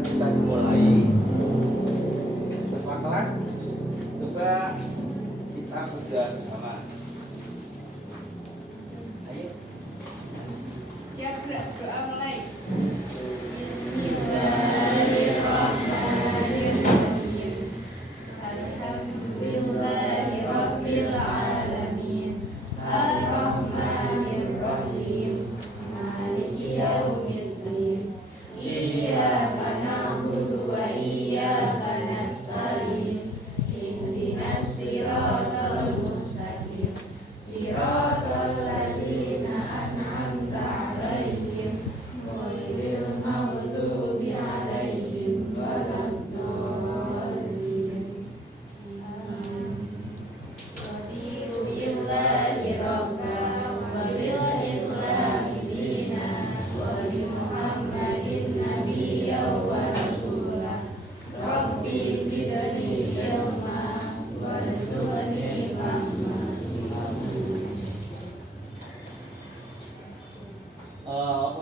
kita dimulai. Ketua kelas, coba kita udah bersama. Ayo. Siap, doa mulai.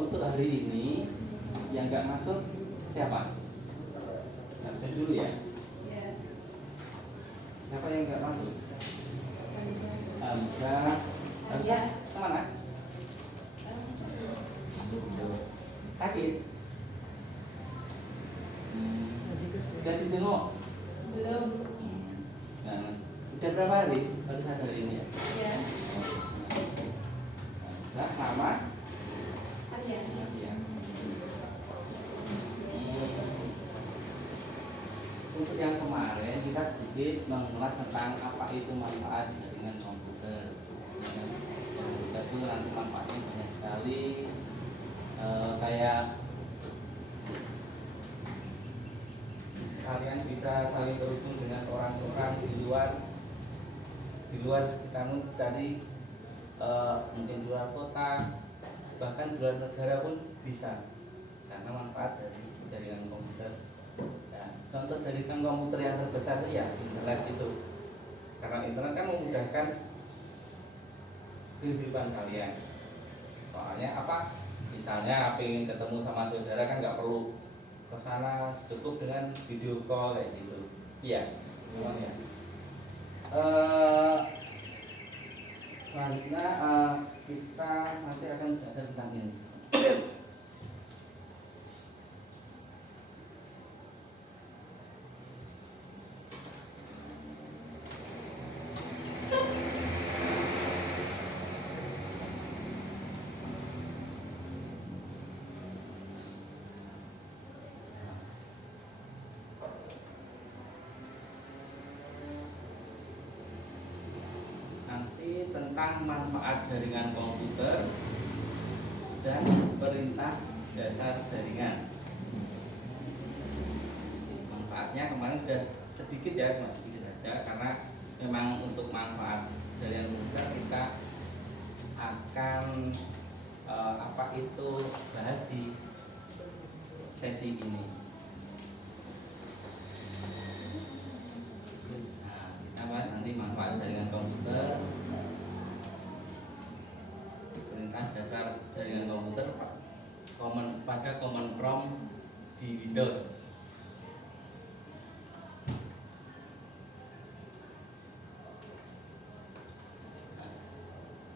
Untuk hari ini yang nggak masuk siapa? Absen dulu ya. Siapa yang nggak masuk? Hamzah. Hamzah kemana? Sakit. Sudah dijenguk? Belum. Nah, udah berapa hari? Baru satu hari ini ya. Ya. Hamzah, nama? Arya. Ya. Untuk yang kemarin kita sedikit mengulas tentang apa itu manfaat jaringan komputer. Komputer itu nanti manfaatnya banyak sekali. Kayak kalian bisa saling terhubung dengan orang-orang di luar kamu tadi, mungkin di luar kota, bahkan di luar negara pun bisa karena manfaat dari jaringan komputer. Nah, contoh jaringan komputer yang terbesar itu ya internet itu, karena internet kan memudahkan kehidupan kalian. Soalnya apa? Misalnya pengen ketemu sama saudara kan nggak perlu ke sana, cukup dengan video call kayak gitu. Iya, memang ya. Selanjutnya kita nanti akan belajar tentang ini. Tentang manfaat jaringan komputer dan perintah dasar jaringan. Manfaatnya kemarin sudah sedikit ya, cuma sedikit aja, karena memang untuk manfaat jaringan komputer kita akan apa itu bahas di sesi ini. Nah, kita bahas nanti manfaat jaringan komputer, dasar jaringan komputer pada command prompt di Windows.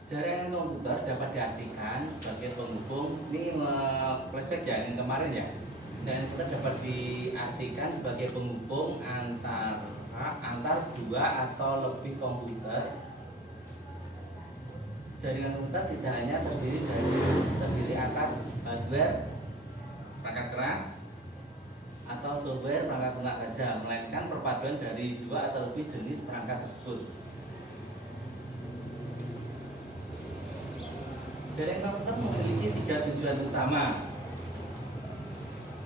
Jaringan komputer dapat diartikan sebagai penghubung. Ini flashback ya yang kemarin ya. Jaringan komputer dapat diartikan sebagai penghubung antar dua atau lebih komputer. Jaringan komputer tidak hanya terdiri atas hardware perangkat keras atau software perangkat lunak saja, melainkan perpaduan dari dua atau lebih jenis perangkat tersebut. Jaringan komputer memiliki 3 tujuan utama.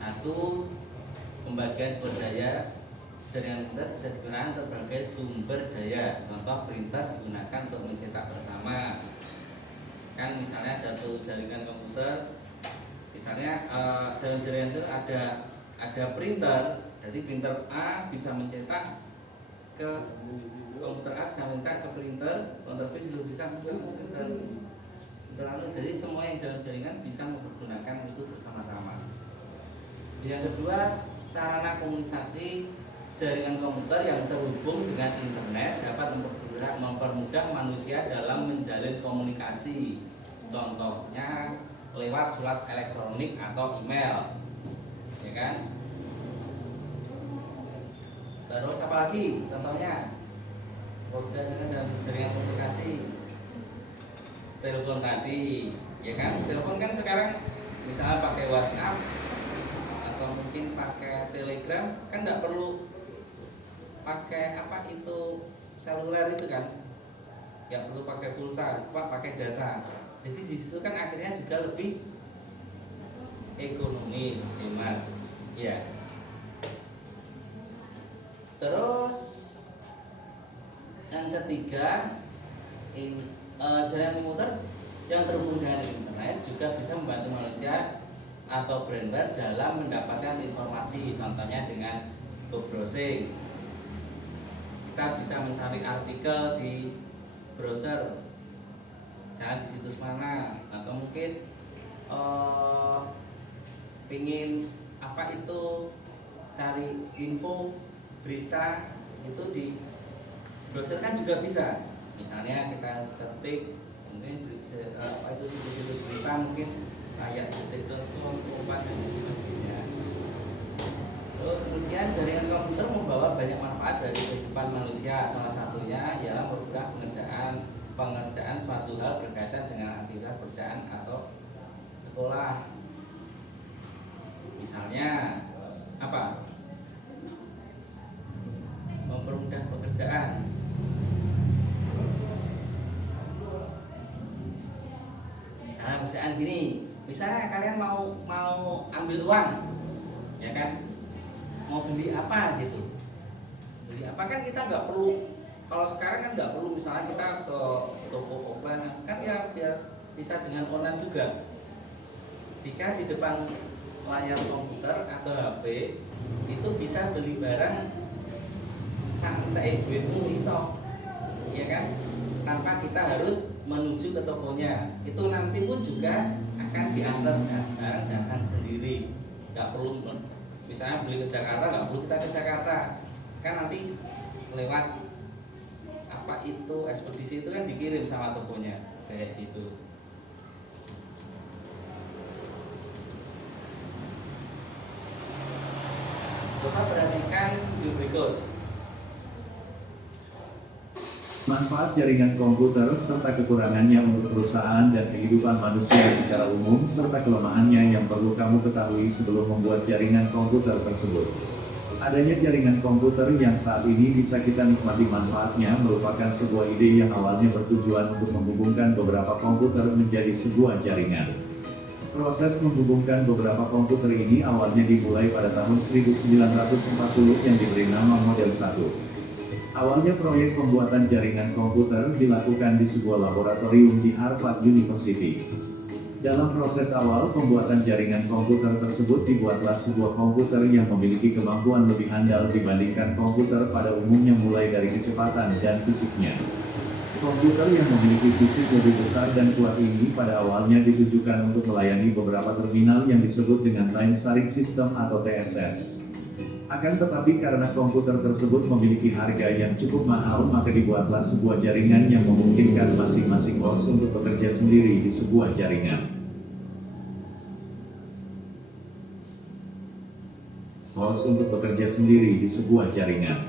Satu, pembagian sumber daya. Jaringan komputer bisa digunakan untuk berbagai sumber daya. Contoh, printer digunakan untuk mencetak bersama. Kan misalnya satu jaringan komputer, misalnya dalam jaringan itu ada printer, jadi printer A bisa mencetak ke komputer A, bisa mencetak ke printer B juga bisa ke printer lalu. Jadi semua yang dalam jaringan bisa mempergunakan itu bersama-sama. Yang kedua, sarana komunikasi jaringan komputer yang terhubung dengan internet dapat mempermudah manusia dalam menjalin komunikasi. Contohnya lewat surat elektronik atau email, ya kan? Terus apa lagi? Contohnya produk dan jaringan komunikasi, telepon tadi, ya kan? Telepon kan sekarang misalnya pakai WhatsApp atau mungkin pakai Telegram, kan nggak perlu pakai apa itu seluler itu kan, nggak perlu pakai pulsa, cuma pakai data. Jadi di situ kan akhirnya juga lebih ekonomis, hemat, ya. Terus yang ketiga, jaringan komputer yang terhubung dengan internet juga bisa membantu manusia atau brander dalam mendapatkan informasi. Contohnya dengan web browsing, kita bisa mencari artikel di browser, misalnya di situs mana, atau mungkin pingin apa itu cari info berita itu di browser kan juga bisa. Misalnya kita ketik mungkin apa itu situs-situs berita mungkin kayak detik.com, Kompas dan sebagainya. Terus kemudian jaringan komputer membawa banyak manfaat dari kehidupan manusia. Salah satunya ialah mempermudah pengerjaan suatu hal berkaitan dengan aktivitas pekerjaan atau sekolah. Misalnya apa? Mempermudah pekerjaan. Misalnya pekerjaan gini, misalnya kalian mau ambil uang, ya kan? Mau beli apa gitu, beli apa kan kita nggak perlu, kalau sekarang kan nggak perlu misalnya kita ke toko offline kan, ya biar bisa dengan online juga. Jika di depan layar komputer atau HP itu bisa beli barang santai duitmu iso, ya kan, tanpa kita harus menuju ke tokonya. Itu nanti pun juga akan diantar barang datang sendiri, nggak perlu misalnya beli ke Jakarta, nggak perlu kita ke Jakarta, kan nanti lewat apa itu ekspedisi itu kan dikirim sama tokonya, kayak gitu. Coba perhatikan video berikut. Manfaat jaringan komputer serta kekurangannya untuk perusahaan dan kehidupan manusia secara umum serta kelemahannya yang perlu kamu ketahui sebelum membuat jaringan komputer tersebut. Adanya jaringan komputer yang saat ini bisa kita nikmati manfaatnya merupakan sebuah ide yang awalnya bertujuan untuk menghubungkan beberapa komputer menjadi sebuah jaringan. Proses menghubungkan beberapa komputer ini awalnya dimulai pada tahun 1940 yang diberi nama Model 1. Awalnya proyek pembuatan jaringan komputer dilakukan di sebuah laboratorium di Harvard University. Dalam proses awal pembuatan jaringan komputer tersebut dibuatlah sebuah komputer yang memiliki kemampuan lebih handal dibandingkan komputer pada umumnya mulai dari kecepatan dan fisiknya. Komputer yang memiliki fisik lebih besar dan kuat ini pada awalnya ditujukan untuk melayani beberapa terminal yang disebut dengan Time Sharing System atau TSS. Akan tetapi karena komputer tersebut memiliki harga yang cukup mahal, maka dibuatlah sebuah jaringan yang memungkinkan masing-masing host untuk bekerja sendiri di sebuah jaringan. Host untuk bekerja sendiri di sebuah jaringan.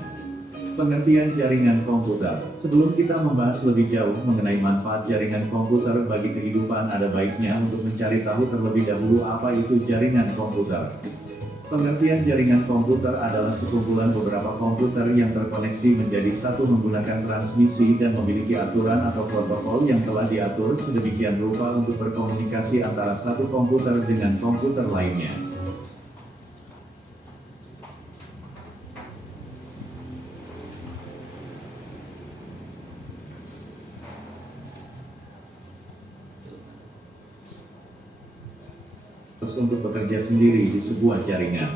Pengertian jaringan komputer. Sebelum kita membahas lebih jauh mengenai manfaat jaringan komputer bagi kehidupan, ada baiknya untuk mencari tahu terlebih dahulu apa itu jaringan komputer. Pengertian jaringan komputer adalah sekumpulan beberapa komputer yang terkoneksi menjadi satu menggunakan transmisi dan memiliki aturan atau protokol yang telah diatur sedemikian rupa untuk berkomunikasi antara satu komputer dengan komputer lainnya. Untuk bekerja sendiri di sebuah jaringan.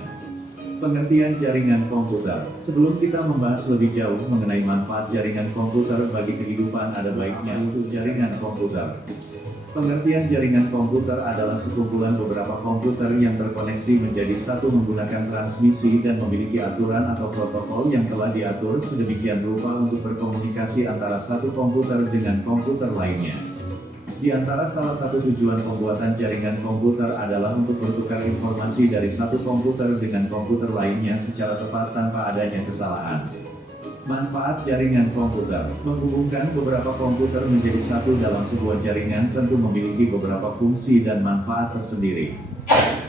Pengertian jaringan komputer. Sebelum kita membahas lebih jauh mengenai manfaat jaringan komputer bagi kehidupan, ada baiknya untuk jaringan komputer. Pengertian jaringan komputer adalah sekumpulan beberapa komputer yang terkoneksi menjadi satu menggunakan transmisi dan memiliki aturan atau protokol yang telah diatur sedemikian rupa untuk berkomunikasi antara satu komputer dengan komputer lainnya. Di antara salah satu tujuan pembuatan jaringan komputer adalah untuk bertukar informasi dari satu komputer dengan komputer lainnya secara tepat tanpa adanya kesalahan. Manfaat jaringan komputer menghubungkan beberapa komputer menjadi satu dalam sebuah jaringan tentu memiliki beberapa fungsi dan manfaat tersendiri.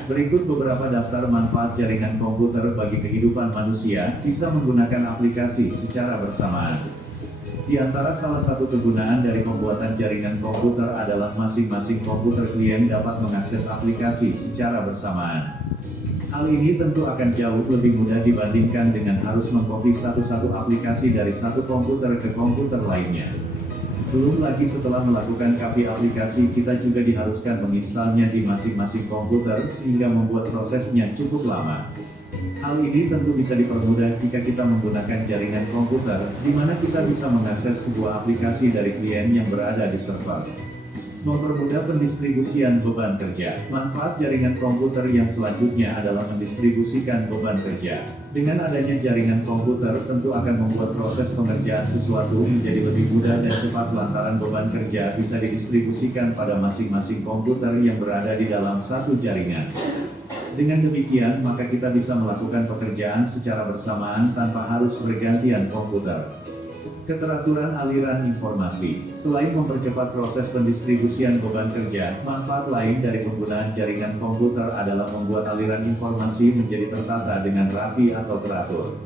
Berikut beberapa daftar manfaat jaringan komputer bagi kehidupan manusia, bisa menggunakan aplikasi secara bersamaan. Di antara salah satu kegunaan dari pembuatan jaringan komputer adalah masing-masing komputer klien dapat mengakses aplikasi secara bersamaan. Hal ini tentu akan jauh lebih mudah dibandingkan dengan harus mengcopy satu-satu aplikasi dari satu komputer ke komputer lainnya. Belum lagi setelah melakukan copy aplikasi, kita juga diharuskan menginstalnya di masing-masing komputer sehingga membuat prosesnya cukup lama. Hal ini tentu bisa dipermudah jika kita menggunakan jaringan komputer, di mana kita bisa mengakses sebuah aplikasi dari klien yang berada di server. Mempermudah pendistribusian beban kerja. Manfaat jaringan komputer yang selanjutnya adalah mendistribusikan beban kerja. Dengan adanya jaringan komputer tentu akan membuat proses pengerjaan sesuatu menjadi lebih mudah dan cepat lantaran beban kerja bisa didistribusikan pada masing-masing komputer yang berada di dalam satu jaringan. Dengan demikian, maka kita bisa melakukan pekerjaan secara bersamaan tanpa harus bergantian komputer. Keteraturan aliran informasi. Selain mempercepat proses pendistribusian beban kerja, manfaat lain dari penggunaan jaringan komputer adalah membuat aliran informasi menjadi tertata dengan rapi atau teratur.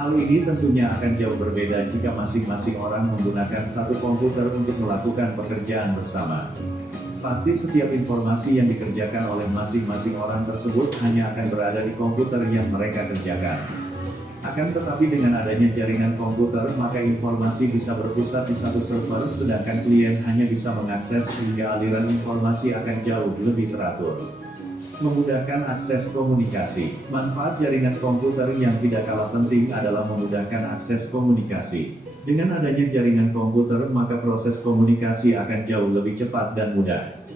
Hal ini tentunya akan jauh berbeda jika masing-masing orang menggunakan satu komputer untuk melakukan pekerjaan bersama. Pasti setiap informasi yang dikerjakan oleh masing-masing orang tersebut hanya akan berada di komputer yang mereka kerjakan. Akan tetapi dengan adanya jaringan komputer, maka informasi bisa berpusat di satu server, sedangkan klien hanya bisa mengakses sehingga aliran informasi akan jauh lebih teratur. Memudahkan akses komunikasi. Manfaat jaringan komputer yang tidak kalah penting adalah memudahkan akses komunikasi. Dengan adanya jaringan komputer, maka proses komunikasi akan jauh lebih cepat dan mudah.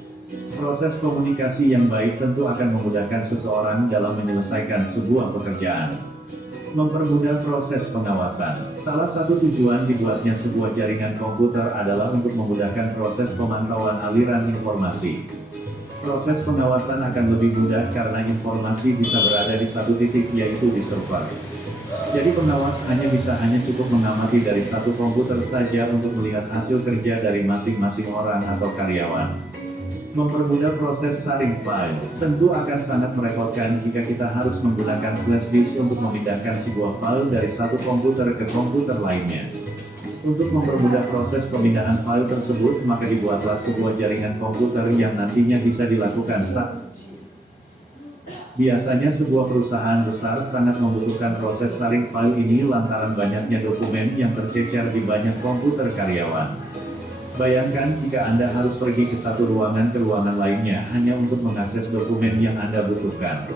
Proses komunikasi yang baik tentu akan memudahkan seseorang dalam menyelesaikan sebuah pekerjaan. Mempermudah proses pengawasan. Salah satu tujuan dibuatnya sebuah jaringan komputer adalah untuk memudahkan proses pemantauan aliran informasi. Proses pengawasan akan lebih mudah karena informasi bisa berada di satu titik, yaitu di server. Jadi pengawas hanya cukup mengamati dari satu komputer saja untuk melihat hasil kerja dari masing-masing orang atau karyawan. Mempermudah proses saring file. Tentu akan sangat merepotkan jika kita harus menggunakan flash disk untuk memindahkan sebuah file dari satu komputer ke komputer lainnya. Untuk mempermudah proses pemindahan file tersebut, maka dibuatlah sebuah jaringan komputer yang nantinya bisa dilakukan Biasanya sebuah perusahaan besar sangat membutuhkan proses saring file ini lantaran banyaknya dokumen yang tercecer di banyak komputer karyawan. Bayangkan jika Anda harus pergi ke satu ruangan ke ruangan lainnya hanya untuk mengakses dokumen yang Anda butuhkan.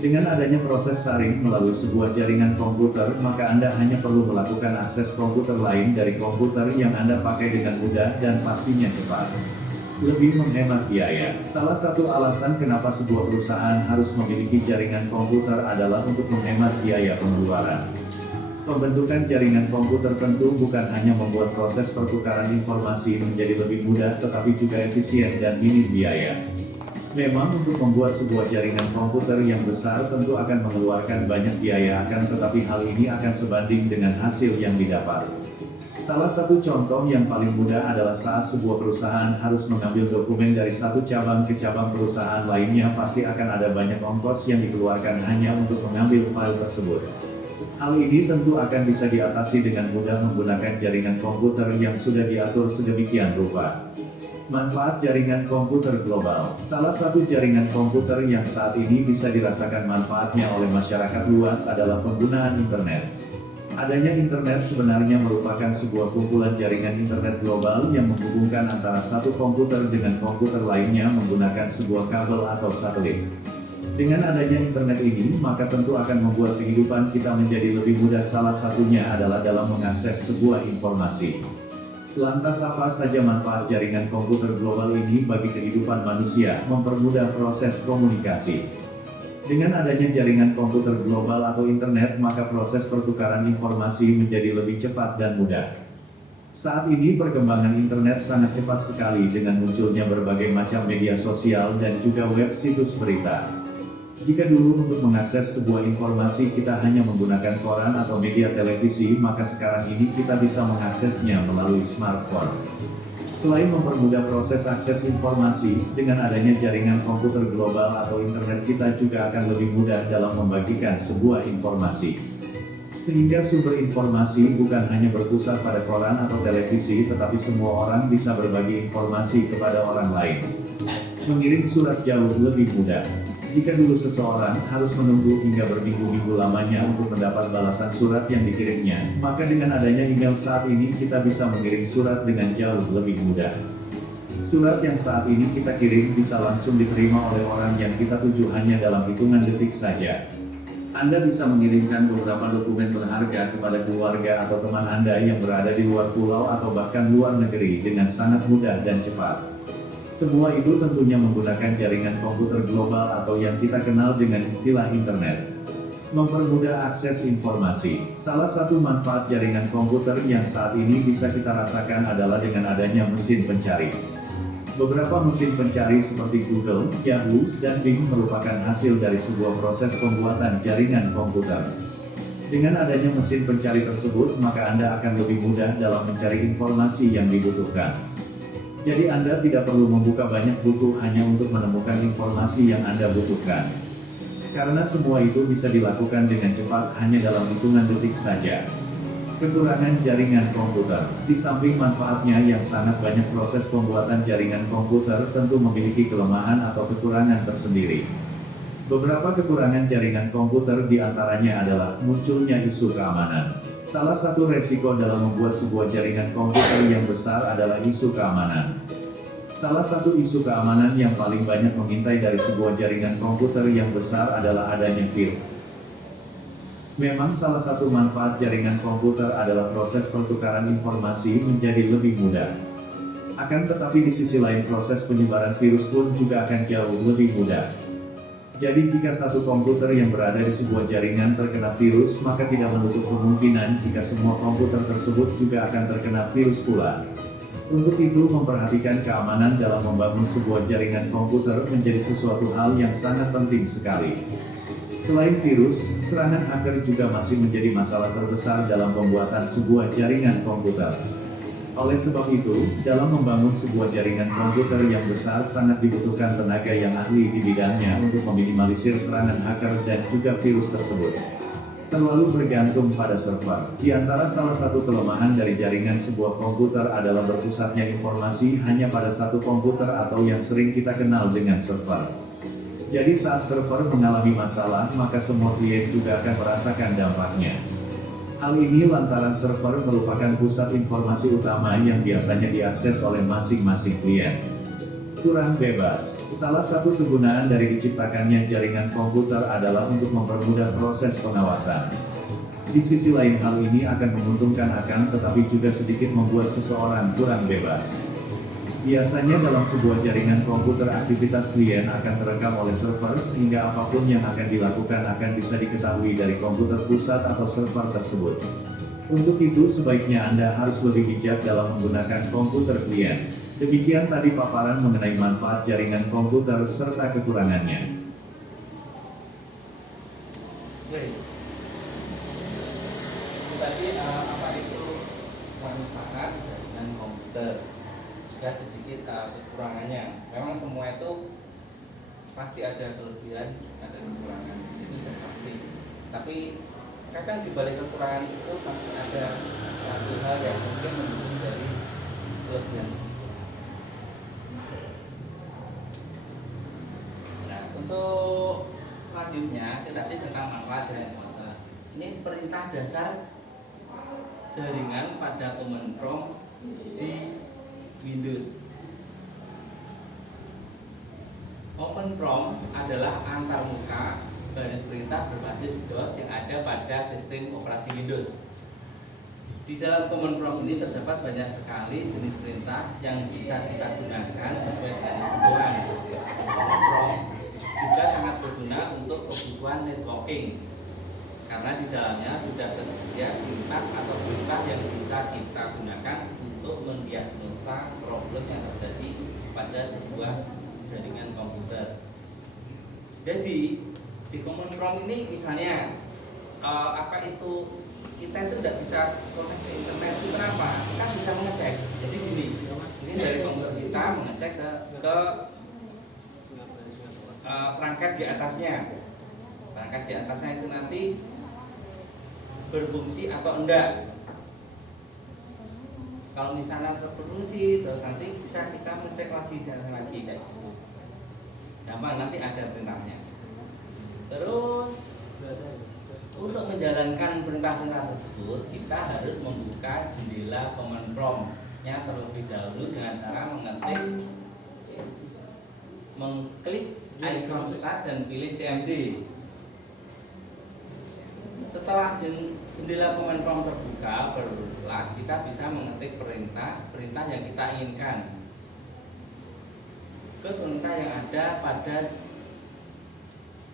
Dengan adanya proses saring melalui sebuah jaringan komputer, maka Anda hanya perlu melakukan akses komputer lain dari komputer yang Anda pakai dengan mudah dan pastinya cepat. Lebih menghemat biaya. Salah satu alasan kenapa sebuah perusahaan harus memiliki jaringan komputer adalah untuk menghemat biaya pengeluaran. Pembentukan jaringan komputer tentu bukan hanya membuat proses pertukaran informasi menjadi lebih mudah, tetapi juga efisien dan minim biaya. Memang untuk membuat sebuah jaringan komputer yang besar tentu akan mengeluarkan banyak biaya, tetapi hal ini akan sebanding dengan hasil yang didapat. Salah satu contoh yang paling mudah adalah saat sebuah perusahaan harus mengambil dokumen dari satu cabang ke cabang perusahaan lainnya, pasti akan ada banyak ongkos yang dikeluarkan hanya untuk mengambil file tersebut. Hal ini tentu akan bisa diatasi dengan mudah menggunakan jaringan komputer yang sudah diatur sedemikian rupa. Manfaat jaringan komputer global. Salah satu jaringan komputer yang saat ini bisa dirasakan manfaatnya oleh masyarakat luas adalah penggunaan internet. Adanya internet sebenarnya merupakan sebuah kumpulan jaringan internet global yang menghubungkan antara satu komputer dengan komputer lainnya menggunakan sebuah kabel atau satelit. Dengan adanya internet ini, maka tentu akan membuat kehidupan kita menjadi lebih mudah. Salah satunya adalah dalam mengakses sebuah informasi. Lantas apa saja manfaat jaringan komputer global ini bagi kehidupan manusia? Mempermudah proses komunikasi. Dengan adanya jaringan komputer global atau internet, maka proses pertukaran informasi menjadi lebih cepat dan mudah. Saat ini perkembangan internet sangat cepat sekali dengan munculnya berbagai macam media sosial dan juga web situs berita. Jika dulu untuk mengakses sebuah informasi kita hanya menggunakan koran atau media televisi, maka sekarang ini kita bisa mengaksesnya melalui smartphone. Selain mempermudah proses akses informasi, dengan adanya jaringan komputer global atau internet kita juga akan lebih mudah dalam membagikan sebuah informasi. Sehingga sumber informasi bukan hanya berpusat pada koran atau televisi, tetapi semua orang bisa berbagi informasi kepada orang lain. Mengirim surat jauh lebih mudah. Jika dulu seseorang harus menunggu hingga berminggu-minggu lamanya untuk mendapat balasan surat yang dikirimnya, maka dengan adanya email saat ini kita bisa mengirim surat dengan jauh lebih mudah. Surat yang saat ini kita kirim bisa langsung diterima oleh orang yang kita tuju hanya dalam hitungan detik saja. Anda bisa mengirimkan beberapa dokumen berharga kepada keluarga atau teman Anda yang berada di luar pulau atau bahkan luar negeri dengan sangat mudah dan cepat. Semua itu tentunya menggunakan jaringan komputer global atau yang kita kenal dengan istilah internet. Mempermudah akses informasi. Salah satu manfaat jaringan komputer yang saat ini bisa kita rasakan adalah dengan adanya mesin pencari. Beberapa mesin pencari seperti Google, Yahoo, dan Bing merupakan hasil dari sebuah proses pembuatan jaringan komputer. Dengan adanya mesin pencari tersebut, maka Anda akan lebih mudah dalam mencari informasi yang dibutuhkan. Jadi Anda tidak perlu membuka banyak buku hanya untuk menemukan informasi yang Anda butuhkan. Karena semua itu bisa dilakukan dengan cepat hanya dalam hitungan detik saja. Kekurangan jaringan komputer. Di samping manfaatnya yang sangat banyak, proses pembuatan jaringan komputer tentu memiliki kelemahan atau kekurangan tersendiri. Beberapa kekurangan jaringan komputer diantaranya adalah munculnya isu keamanan. Salah satu resiko dalam membuat sebuah jaringan komputer yang besar adalah isu keamanan. Salah satu isu keamanan yang paling banyak mengintai dari sebuah jaringan komputer yang besar adalah adanya virus. Memang salah satu manfaat jaringan komputer adalah proses pertukaran informasi menjadi lebih mudah. Akan tetapi di sisi lain proses penyebaran virus pun juga akan jauh lebih mudah. Jadi jika satu komputer yang berada di sebuah jaringan terkena virus, maka tidak menutup kemungkinan jika semua komputer tersebut juga akan terkena virus pula. Untuk itu memperhatikan keamanan dalam membangun sebuah jaringan komputer menjadi sesuatu hal yang sangat penting sekali. Selain virus, serangan hacker juga masih menjadi masalah terbesar dalam pembuatan sebuah jaringan komputer. Oleh sebab itu, dalam membangun sebuah jaringan komputer yang besar sangat dibutuhkan tenaga yang ahli di bidangnya untuk meminimalisir serangan hacker dan juga virus tersebut. Terlalu bergantung pada server. Di antara salah satu kelemahan dari jaringan sebuah komputer adalah berpusatnya informasi hanya pada satu komputer atau yang sering kita kenal dengan server. Jadi saat server mengalami masalah, maka semua klien juga akan merasakan dampaknya. Hal ini lantaran server merupakan pusat informasi utama yang biasanya diakses oleh masing-masing klien. Kurang bebas. Salah satu kegunaan dari diciptakannya jaringan komputer adalah untuk mempermudah proses pengawasan. Di sisi lain hal ini akan menguntungkan tetapi juga sedikit membuat seseorang kurang bebas. Biasanya dalam sebuah jaringan komputer aktivitas klien akan terekam oleh server sehingga apapun yang akan dilakukan akan bisa diketahui dari komputer pusat atau server tersebut. Untuk itu sebaiknya Anda harus lebih bijak dalam menggunakan komputer klien. Demikian tadi paparan mengenai manfaat jaringan komputer serta kekurangannya. Tadi apa itu manfaat jaringan komputer? Sedikit kekurangannya. Memang semua itu pasti ada kelebihan, ada kekurangan, itu sudah pasti. Tapi kadang di balik kekurangan itu pasti ada satu hal yang mungkin menjadi kelebihan. Nah, untuk selanjutnya kita lihat tentang manfaat jaringan komputer. Ini perintah dasar jaringan pada command prompt di Windows. Open prompt adalah antarmuka baris perintah berbasis DOS yang ada pada sistem operasi Windows. Di dalam command prompt ini terdapat banyak sekali jenis perintah yang bisa kita gunakan sesuai dengan kebutuhan. Command prompt juga sangat berguna untuk kebutuhan networking karena di dalamnya sudah tersedia sintaks atau perintah yang bisa kita gunakan untuk mendiagnosa problem yang terjadi pada sebuah jaringan komputer. Jadi di command prompt ini misalnya kita itu tidak bisa connect ke internet, itu kenapa? Kita bisa mengecek. Jadi gini, ini dari komputer kita mengecek ke perangkat di atasnya. Perangkat di atasnya itu nanti berfungsi atau enggak. Kalau misalnya berfungsi, terus nanti bisa kita mengecek lagi dan lagi kayak gitu. Gampang, nanti ada perintahnya. Terus untuk menjalankan perintah-perintah tersebut, kita harus membuka jendela command prompt-nya terlebih dahulu dengan cara mengklik icon start dan pilih CMD. Setelah jendela command prompt terbuka, barulah kita bisa mengetik perintah yang kita inginkan ke perintah yang ada pada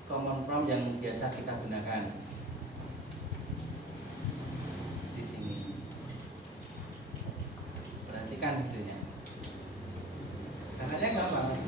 command prompt yang biasa kita gunakan. Di sini perhatikan videonya, caranya gampang.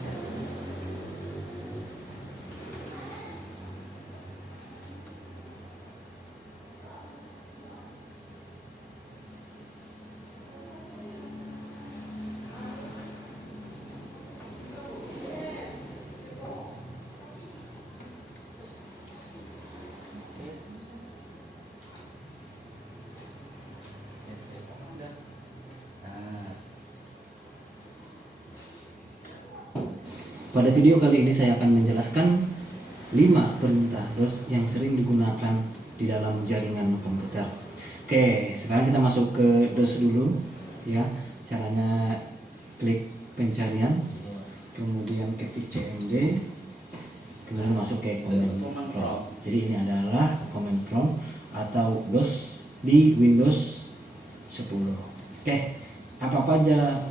Pada video kali ini saya akan menjelaskan 5 perintah DOS yang sering digunakan di dalam jaringan komputer. Oke, sekarang kita masuk ke DOS dulu ya. Caranya klik pencarian, kemudian ketik CMD, kemudian masuk ke command prompt. Jadi ini adalah command prompt atau DOS di Windows 10. Oke, apa aja?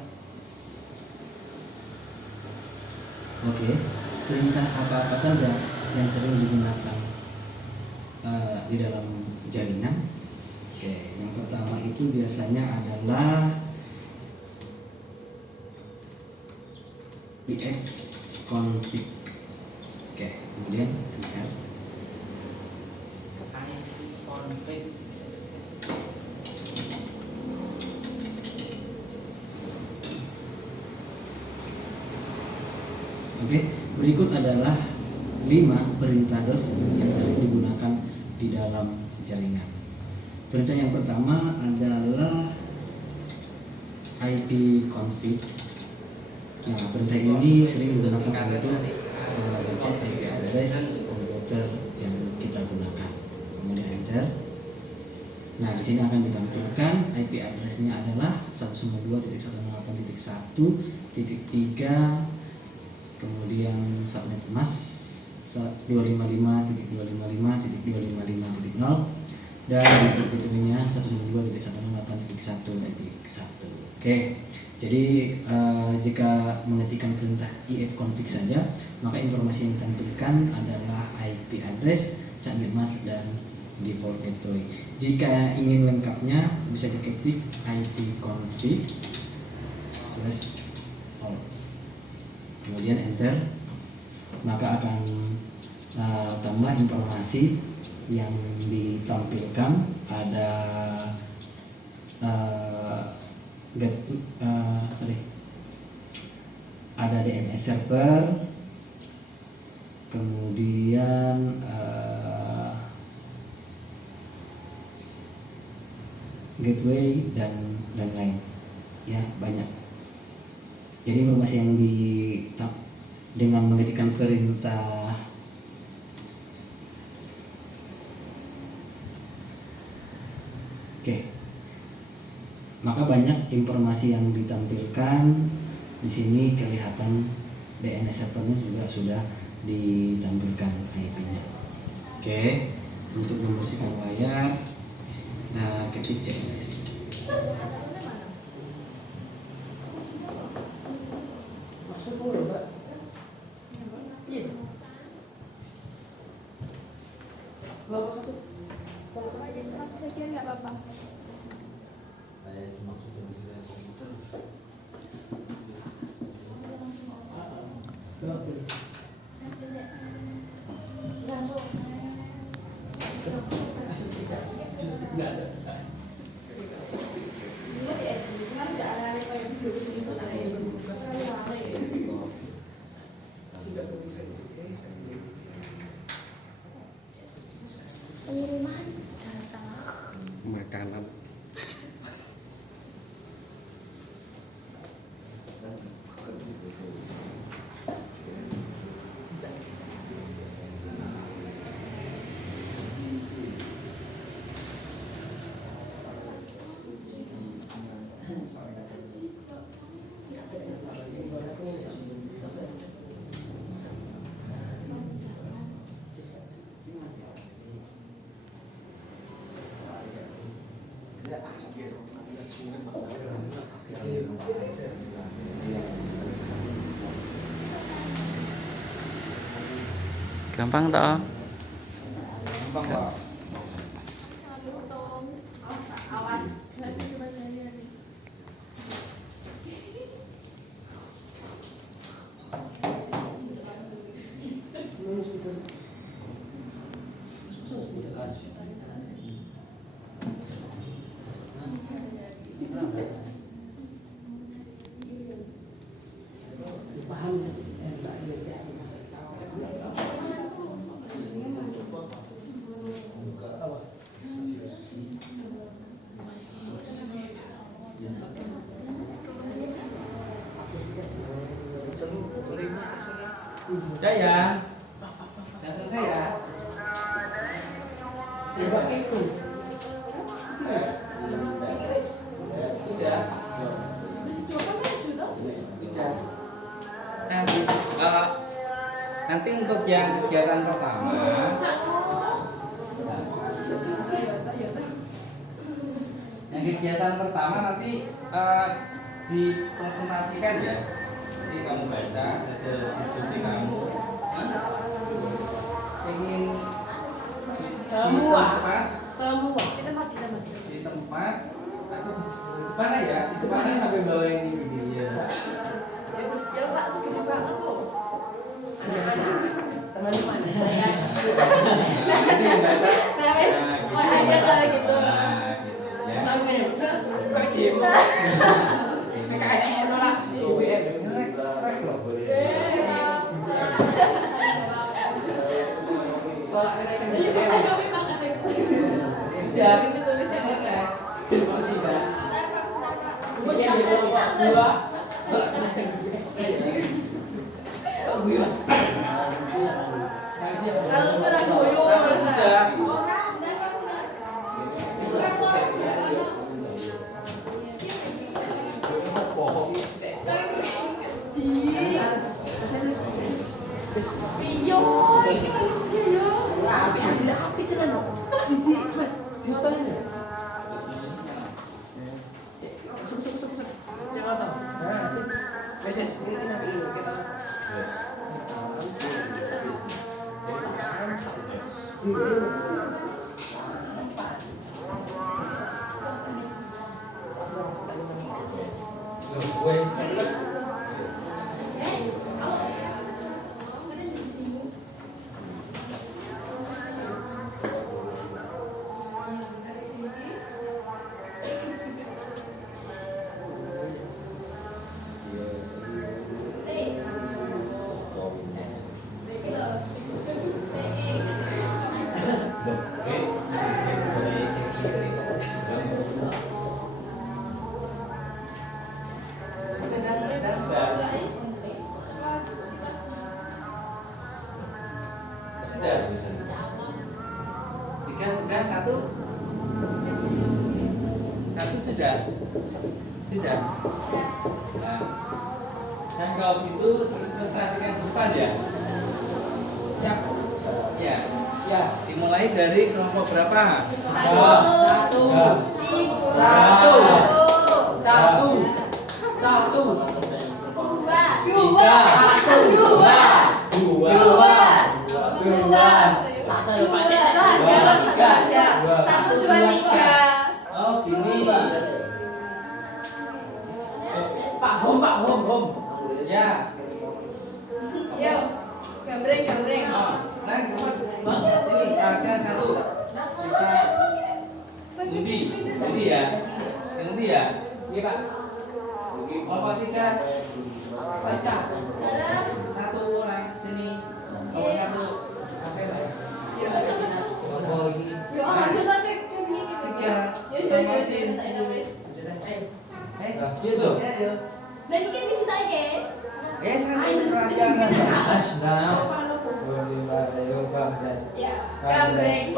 Oke, perintah apa-apa saja yang sering digunakan di dalam jaringan. Oke, yang pertama itu biasanya adalah ifconfig. Oke, kemudian enter. ifconfig. Oke, berikut adalah 5 perintah DOS yang sering digunakan di dalam jaringan. Perintah yang pertama adalah ifconfig. Nah, perintah ini sering digunakan untuk mengecek IP address komputer yang kita gunakan. Kemudian enter. Nah, di sini akan ditampilkan IP address-nya adalah 192.168.1.3, kemudian subnet mask 255.255.255.0 dan fiturnya 192.168.1.1. Oke, jadi jika mengetikkan perintah ifconfig saja, maka informasi yang ditampilkan adalah IP address, subnet mask, dan default gateway. Jika ingin lengkapnya bisa diketik ifconfig /all, kemudian enter, maka akan tambah informasi yang ditampilkan. Ada ada DNS server, kemudian gateway dan lain ya, banyak. Jadi informasi yang dengan mengetikkan perintah maka banyak informasi yang ditampilkan. Di sini kelihatan DNS servernya juga sudah ditampilkan IP-nya. Oke, untuk membersihkan layar, ketik CMS. Masuk dulu, Mbak. Iya. Bawa satu. Mas kecil nggak apa-apa. Enggak ada. Pengiriman datang. Makanan. Gampang toh? Awas. Nanti gimana ini? Udah ya. Udah selesai ya. Coba itu. Udah. Udah. Nanti untuk yang kegiatan pertama nanti dipresentasikan ya. Nanti kamu baca hasil diskusi kamu. Ingin Semua. Semua. di tempat atau di mana ya? Di mana sampai bawa ini ya? Ya Pak segede banget kok. Teman-teman saya. Nanti yang baca. Nah, wes, kok aja kalau gitu. Nah, gitu ya. Tangan. Kok diem. PKS mau nolak. UBM. Tolak kenaikan Iya, BBM. kami makan itu. Udah. Ini tulisnya selesai. Masih dah. Sekian di kelompok 2. Tolak kenaikan BBM. Kok gue mas? Kalau cerah goyo, Udah. Piyo, ini manusia yo. Api tenan kok. Jadi mas, diotot aja. Suk. Jangan tahu. Nah, sip. Meses, ini nabi ini kita. Sudah. Tiga sudah, satu sudah. Sudah. Nah kalau gitu perhatikan ke depan ya. Siap. Ya. Ya. Dimulai dari kelompok berapa? Satu. Satu. Ya. Yo, gambreng. Oh, Neng, sini ada satu. Kita undi ya. Undi ya. Iya Pak. Kelompok 3. Bisa. Satu orang sini. Kelompok 1. Oke, Pak. Kelompok ini. Yo, lanjut aja ke ini. 3. Sama Cin. Gitu. Lah iki kan disitake. Santai kerajaan. Ya, gambreng.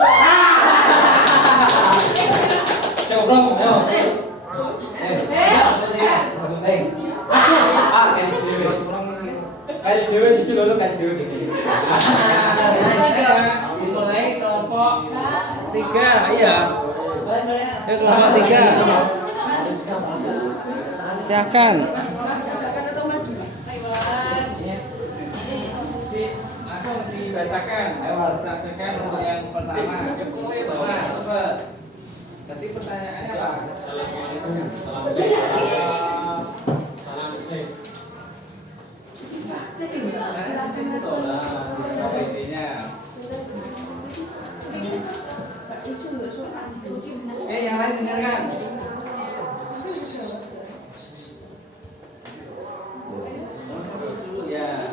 Mulai kelompok 3, iya. Kelompok 3. Silakan. Langsung dibacakan. Bacakan untuk yang pertama. Nah, cepet. Tadi pertanyaannya apa? Yang lain dengarkan. Dulu ya.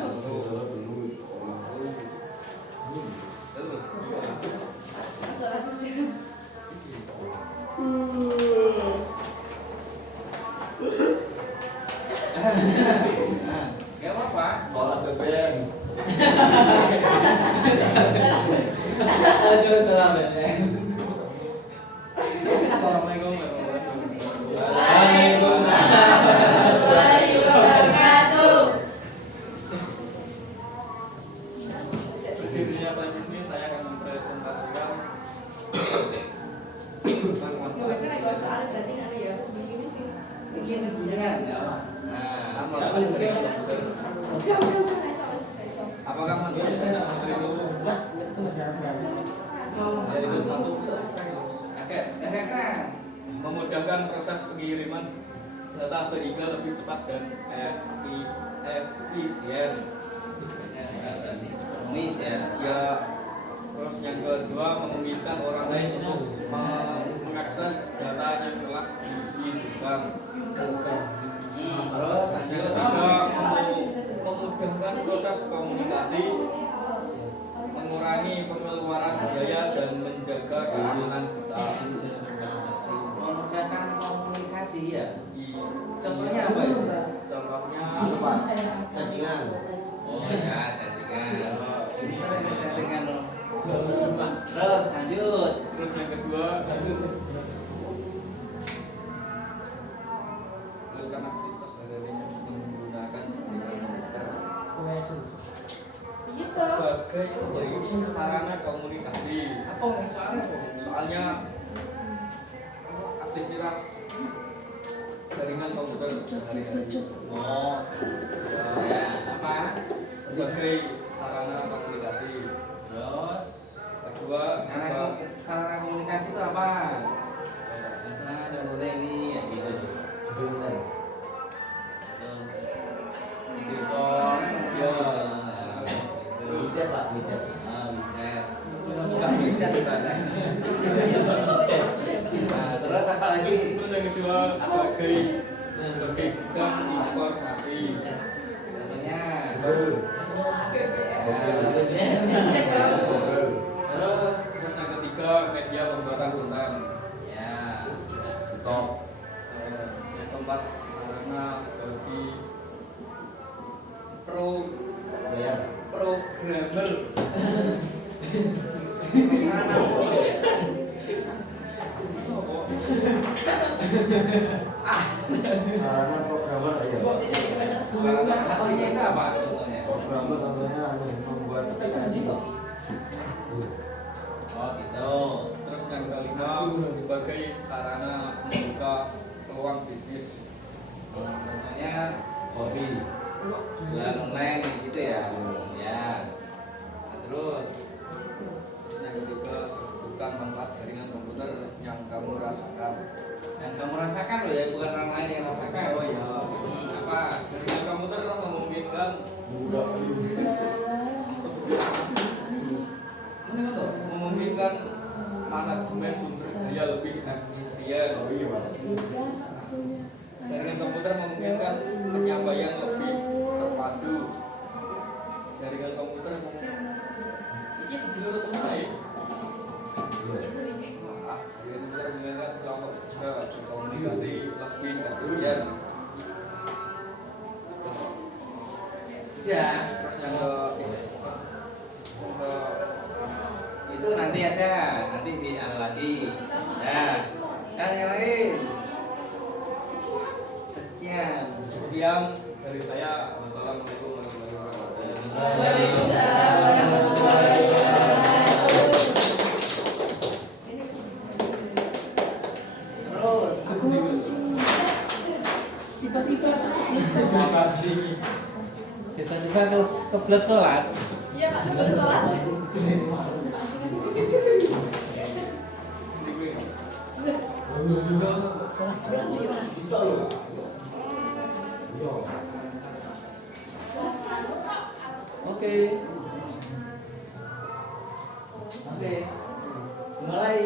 Gak apa-apa. Bola bebeng. Aduh, telah bebeng. Assalamualaikum warahmatullahi wabarakatuh. Waalaikumsalam warahmatullahi wabarakatuh. Berdirinya saya ini saya akan mempresentasikan tentang manfaat. Nah, manfaat jaringan komputer. Apakah manfaat jaringan komputer itu? Yaitu satu, agak keras, memudahkan proses pengiriman data sehingga lebih cepat dan efisien. Ekonomis ya. Terus yang kedua, memungkinkan orang lain untuk mengakses data yang telah diisikan. Terus yang ketiga, memudahkan proses komunikasi, mengurangi pengeluaran biaya dan menjaga keamanan data. Memudahkan komunikasi ya. Contohnya apa itu? Contohnya Chattingan. oh ya, chattingan. Chattingan loh. Terus lanjut. Terus yang kedua, teruskan aktivitas lainnya menggunakan komputer sebagai sarana komunikasi. Soalnya aktivitas jaringan komputer sehari-hari. Oh, ya apa? Sebagai sarana komunikasi. Terus kedua, sarana komunikasi itu apa? Misalnya ada boleh ini ya gitu. Video call, ya. Widget Pak, widget. Widget. Bukan widget gimana? Nah, terus apa lagi? Itu yang kedua sebagai gudang informasi. Contohnya. Terus yang ketiga media pembuatan konten. Ya. Top. Tempat sarana bagi programmer. Sarana programmer ya. Atau ini apa contohnya? Programmer contohnya membuat aplikasi. Oh gitu. Terus yang kelima sebagai sarana membuka peluang bisnis. Contohnya Hobi. jualan online gitu ya. Ya. Nah, terus yang ketiga sebutkan manfaat jaringan komputer yang kamu rasakan. Yang kamu rasakan loh ya, bukan orang lain yang rasakan. Oh iya. Apa? Jaringan komputer memungkinkan manajemen sumber daya lebih efisien. Jaringan komputer memungkinkan penyampaian lebih terpadu. Jaringan komputer ini sejauh itu baik. Jaringan komputer memungkinkan kelompok kerja berkomunikasi lebih efisien. Ya, terus itu nanti aja, nanti di lagi. Nah, yang lain. Sekian. Sekian dari saya. Wassalamualaikum warahmatullahi wabarakatuh. Waalaikumsalam warahmatullahi wabarakatuh. Terus Aku tiba-tiba Terima kasih. kita juga kebelet sholat. Iya Pak, sebelum sholat. Oke. Mulai.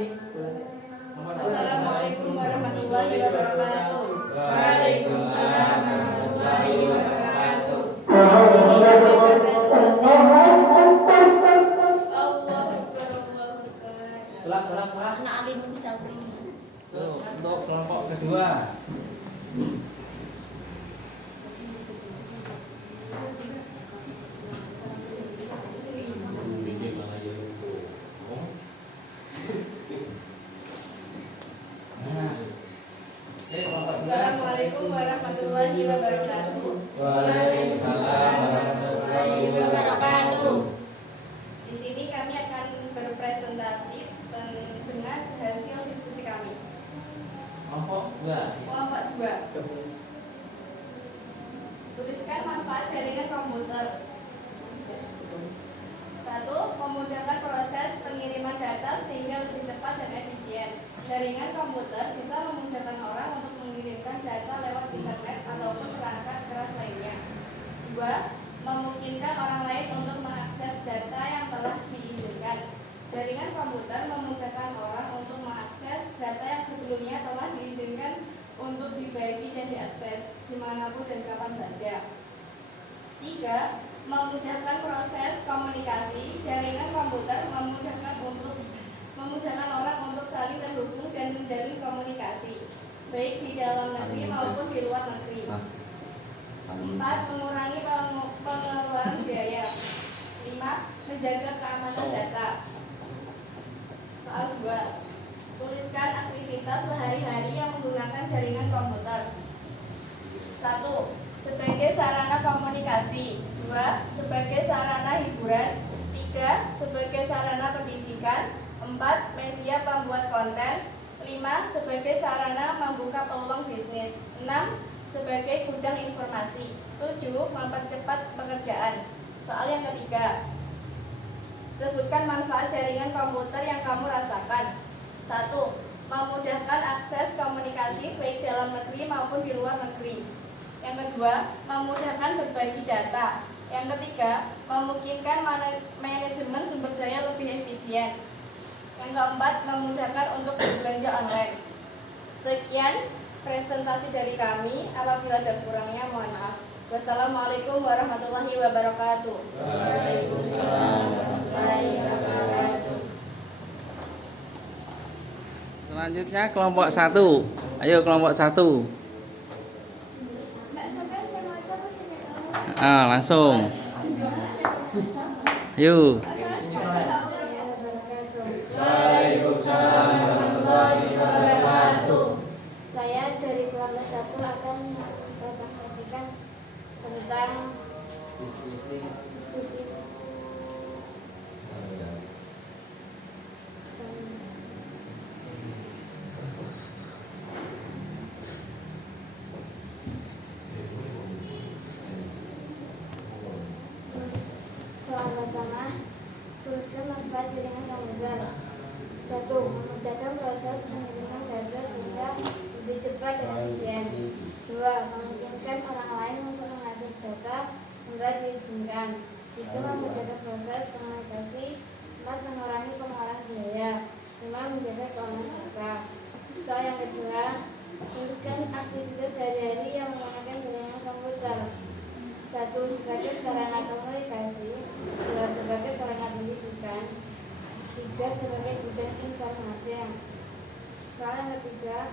Assalamualaikum warahmatullahi wabarakatuh. Waalaikumsalam warahmatullahi wabarakatuh. Presentasi. Salam. Anak alim bisa beri. Untuk kelompok kedua. Assalamualaikum warahmatullahi wabarakatuh. Waalaikumsalam warahmatullahi wabarakatuh. Di sini kami akan berpresentasi dengan hasil diskusi kami. Kelompok dua. Kelompok 2. Tuliskan manfaat jaringan komputer. 1. Memudahkan proses pengiriman data sehingga lebih cepat dan efisien. Jaringan komputer bisa memudahkan orang untuk mengirimkan data lewat internet ataupun perangkat keras lainnya. 2. Memungkinkan orang lain untuk mengakses data yang telah diizinkan. Jaringan komputer memudahkan orang untuk mengakses data yang sebelumnya telah diizinkan untuk dibagi dan diakses dimanapun dan kapan saja. 3. Memudahkan proses komunikasi. Jaringan komputer memudahkan orang untuk saling terhubung dan menjalin komunikasi, baik di dalam negeri maupun di luar negeri. 4. Mengurangi pengeluaran biaya. 5. Menjaga keamanan data. Soal 2. Tuliskan aktivitas sehari-hari yang menggunakan jaringan komputer. 1. Sebagai sarana komunikasi. 2. Sebagai sarana hiburan. 3. Sebagai sarana pendidikan. 4. Media pembuat konten. 5. Sebagai sarana membuka peluang bisnis. 6. Sebagai gudang informasi. 7. Mempercepat pekerjaan. Soal yang ketiga. Sebutkan manfaat jaringan komputer yang kamu rasakan. 1. Memudahkan akses komunikasi baik dalam negeri maupun di luar negeri. Yang kedua, memudahkan berbagi data. Yang ketiga, memungkinkan manajemen sumber daya lebih efisien. Yang keempat, memudahkan untuk berbelanja online. Sekian presentasi dari kami. Apabila ada kurangnya, mohon maaf. Wassalamualaikum warahmatullahi wabarakatuh. Waalaikumsalam warahmatullahi wabarakatuh. Selanjutnya kelompok 1. Ayo kelompok 1. Langsung. Ayo. Waalaikumsalam warahmatullahi wabarakatuh. Saya dari kelompok 1 akan mempresentasikan tentang diskusi soal pertama. Tuliskan manfaat jaringan komputer. 1. Memudahkan proses pengiriman data sehingga lebih cepat dan efisien. 2. Memungkinkan orang lain untuk mengakses data enggak diizinkan. 3. Memudahkan proses komunikasi. 4. Mengurangi pengeluaran biaya. 5. Menjaga keamanan data. Soal yang kedua, tuliskan aktivitas sehari-hari yang menggunakan jaringan komputer. 1. Sebagai sarana komunikasi. 2. Sebagai sarana pendidikan. 3. Sebagai bidang informasi. Soal yang ketiga,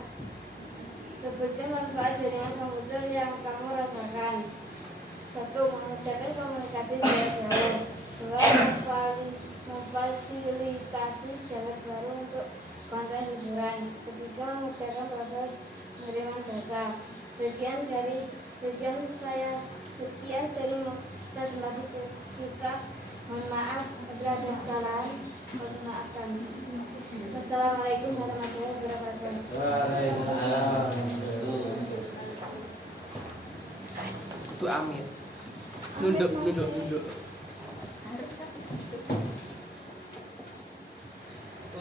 sebutkan manfaat jaringan komputer yang kamu rasakan. 1. Memudahkan komunikasi jarak jauh. 2. Memfasilitasi jalan baru untuk konten hiburan. 3. Memudahkan proses pengiriman data. Sekian dari presentasi kita. Mohon maaf apabila ada kesalahan. Mohon maafkan. Assalamualaikum warahmatullahi wabarakatuh. Itu Amir. Duduk.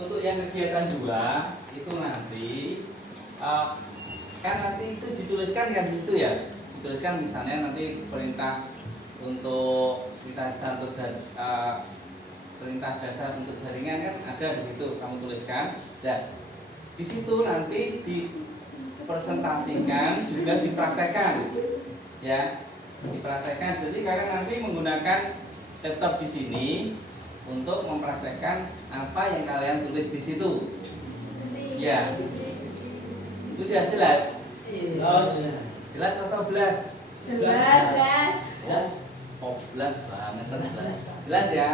Untuk yang kegiatan 2 itu nanti kan nanti itu dituliskan ya di situ ya. Dituliskan misalnya nanti perintah dasar untuk jaringan kan ada di situ, kamu tuliskan. Dan di situ nanti dipresentasikan juga dipraktekkan. Ya, dipraktekkan. Jadi kalian nanti menggunakan laptop di sini untuk mempraktekkan apa yang kalian tulis di situ. Ya. Sudah jelas? Jelas atau belas? Jelas. Oh, belas banget. Jelas ya?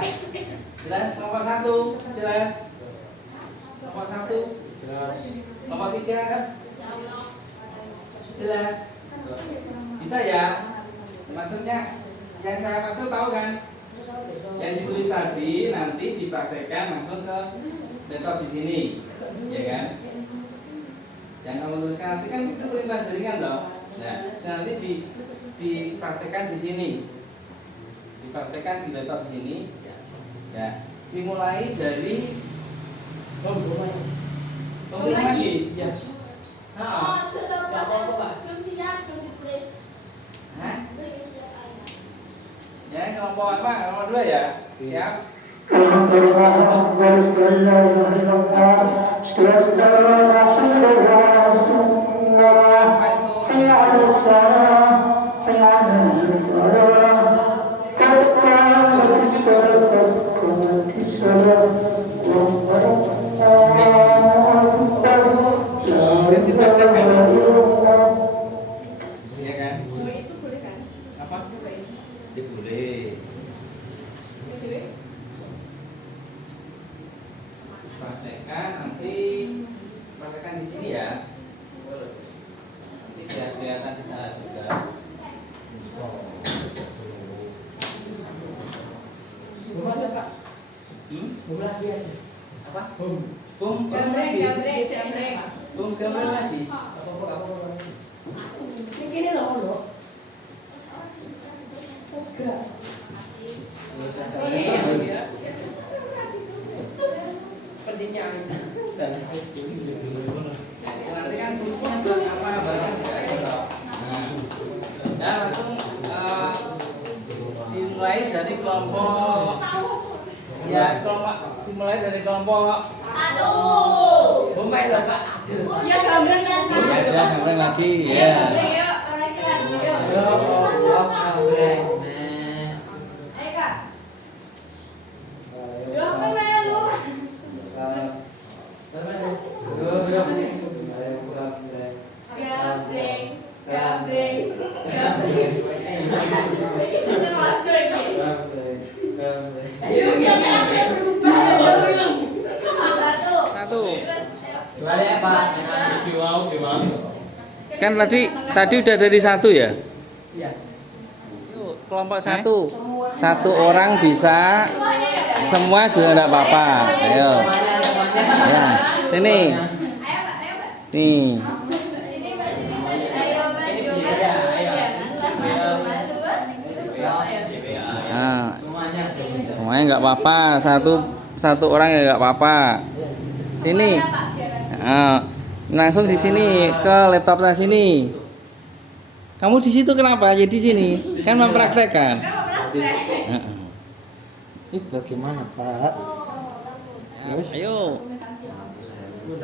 Jelas nomor 1, jelas. Nomor 1, jelas. Nomor 3 kan? Jelas. Bisa ya? Maksudnya yang saya maksud tahu kan? Yang ditulis tadi nanti dipraktekkan langsung ke laptop di sini, ya kan? Yang kamu tuliskan nanti kan itu perintah jaringan loh. Nah, nanti dipraktekkan di sini, dipraktekkan di laptop di sini. Ya, dimulai dari lagi. Ya. Belum siap, belum ditulis. Hah? Ya, kelompok apa? Kelompok 2 ya? Siap? Apa itu? Iya kan? Itu boleh kan? Apa? Boleh. Ya boleh. Praktekkan nanti praktekkan di sini ya. Nanti biar kelihatan di sana juga. Bum aja, Pak. Bum lagi aja. Apa? Bum. Bum Gambreng. Bum gambar lagi. Apa? Ini loh. Oga. Pentingnya Nanti kan fungsinya buat apa bagus ya. Nah, langsung dimulai dari kelompok. Ya, dimulai dari kelompok. Bum aja loh, Pak. Ya gambreng Ya, gambar lagi ya. Ayo Kak. Ya apa ya lu? Gambreng. Semua cuy. Ayo gambreng berubah. Satu. Dua ya, Pak. Kan tadi udah dari 1 ya? Iya. Yuk, kelompok 1. 1 orang bisa, semua juga enggak apa-apa. Ayo. Ya, sini. Ayo Mbak. Nih. Sini Mbak. Ayo Mbak. Nah, semuanya enggak apa-apa. Satu orang ya enggak apa-apa. Sini. Nah, langsung di sini ke laptopnya sini. Kamu di situ kenapa? Ya di sini. Kan mempraktekkan. Ini bagaimana, Pak? Ayo. Nah,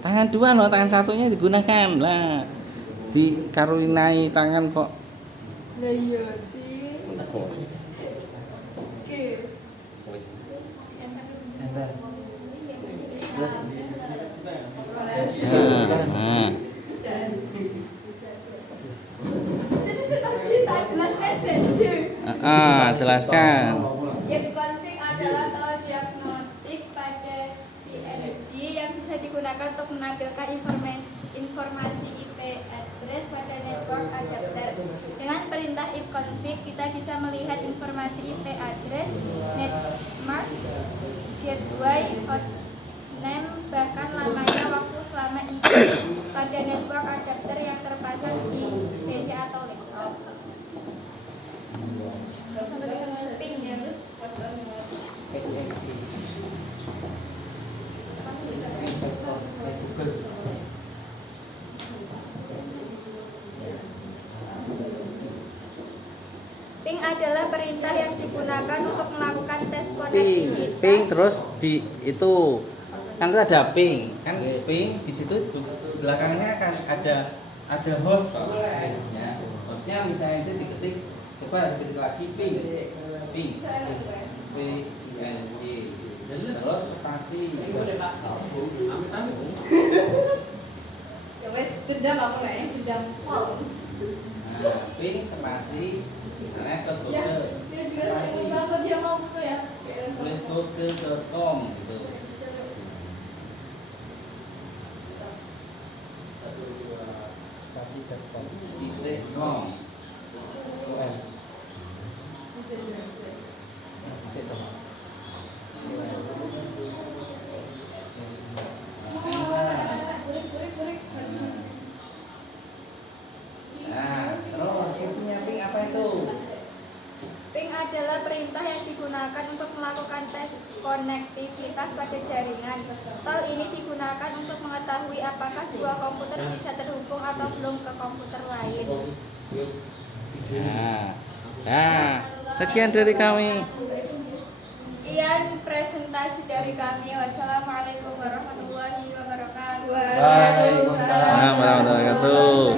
tangan dua loh, tangan satunya digunakan lah. Dikaruniai tangan kok. Lah iya, Ci. Enter. Jelaskan. If config adalah tol diagnostik pada CMD yang bisa digunakan untuk menampilkan informasi IP address pada network adapter. Dengan perintah if config kita bisa melihat informasi IP address, net mask, gateway, hostname, bahkan lamanya waktu selama IP pada network adapter yang terpasang di PC atau laptop. Sampai dengan ping ya, terus ping adalah perintah yang digunakan untuk melakukan tes konektivitas. Ping terus di itu kan itu ada ping kan, ping di situ belakangnya kan ada host toh. Ya, hostnya misalnya itu diketik, coba diketik lagi ping terus spasi. Ya wes dendam apa nih? Dendam pol. Nah, ping spasi misalnya ke Ya, Google dia juga sering banget dia mau tuh ya. tulis google.com gitu. .com. Nah, terus fungsinya ping apa itu? Ping adalah perintah yang digunakan untuk melakukan tes konektivitas pada jaringan. Tol ini digunakan untuk mengetahui apakah sebuah komputer bisa terhubung atau belum ke komputer lain. Nah, sekian dari kami. Sekian presentasi dari kami. Wassalamualaikum warahmatullahi wabarakatuh. Waalaikumsalam warahmatullahi wabarakatuh.